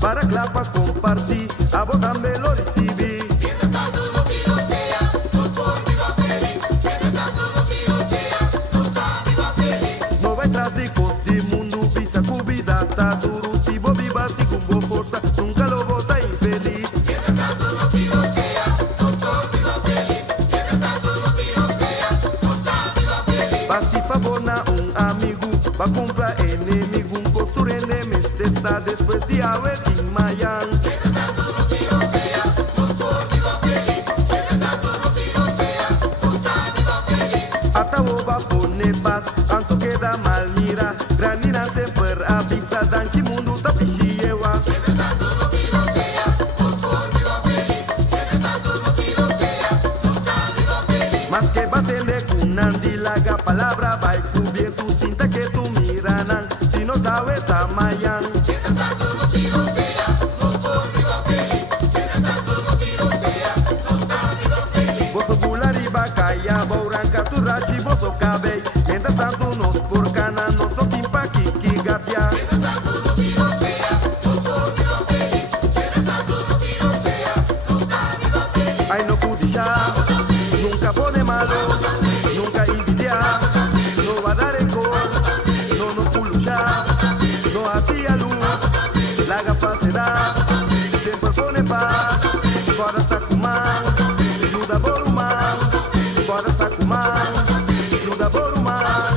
Para clapa compartir, a vos también lo recibí. Mientras tanto los tiros sea, nos por viva feliz. Mientras tanto los tiros sea, nos está viva feliz. No vai tras de cos de mundo, visa cubida, tá duro. Si vos vivas y con vos forza, nunca lo vota infeliz. Mientras tanto los tiros sea, nos por viva feliz. Mientras tanto los tiros sea, nos está viva feliz. Va si favor na amigo, va comprar enemigo, construyendo mesteza después de haber en Mayan. Mientras tanto los tiros sea, nos por viva feliz. Mientras tanto los tiros sea, nos está viva feliz. Hasta vos va poner paz, anto queda mal mira. Granina sempre avisa, dan que mundo tá pichiewa. Mientras tanto los tiros sea, nos por viva feliz. Mientras tanto los tiros sea, nos está viva feliz. Mas que batele kunandi laga palabra vai cubierto cinta que tu miranan. Si no tawe tamayan. Mientras tanto los tiros sea, nos por viva feliz. Mientras tanto los tiros sea, nos está viva feliz. Boso bulari bakaya bauranka tu rachi boso cabey. Mientras tanto nos porcana nos no timpa kiki gatia. Mientras tanto los tiros sea, nos por viva feliz. Mientras tanto los tiros sea, nos está viva feliz. Ay no kudisha, nunca pone malo, nunca invidia, no va a dar el cor, no nos pulusha, no hacía luz, la gafa se da, siempre pone paz, para sacuman, luda boruman, para sacuman, luda boruman.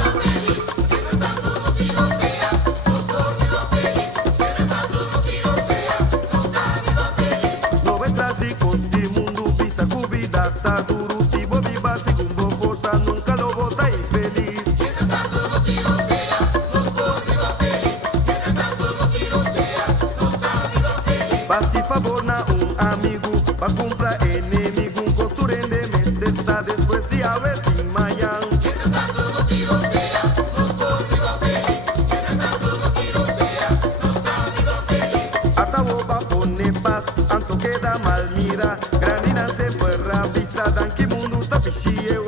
Mientras tanto los tiros sea, nos por viva feliz. Mientras tanto los tiros sea, nos está viva feliz. No vendrás de costi mundo, pisa cubida, tá duro, si vos vivas según vos forza, nunca lo vota y feliz. Mientras tanto los tiros sea, nos por viva feliz. Mientras tanto los tiros sea, nos está viva feliz. Va si favor na amigo, va comprar enemigo, construyendo mesteza después de haber en Mayan. Mientras tanto los tiros sea, nos por viva feliz. Mientras tanto los tiros sea, nos está viva feliz. Hasta vos va poner paz, anto queda mal mira. Granina se fue rapisa, dan que mundo está pichiewa.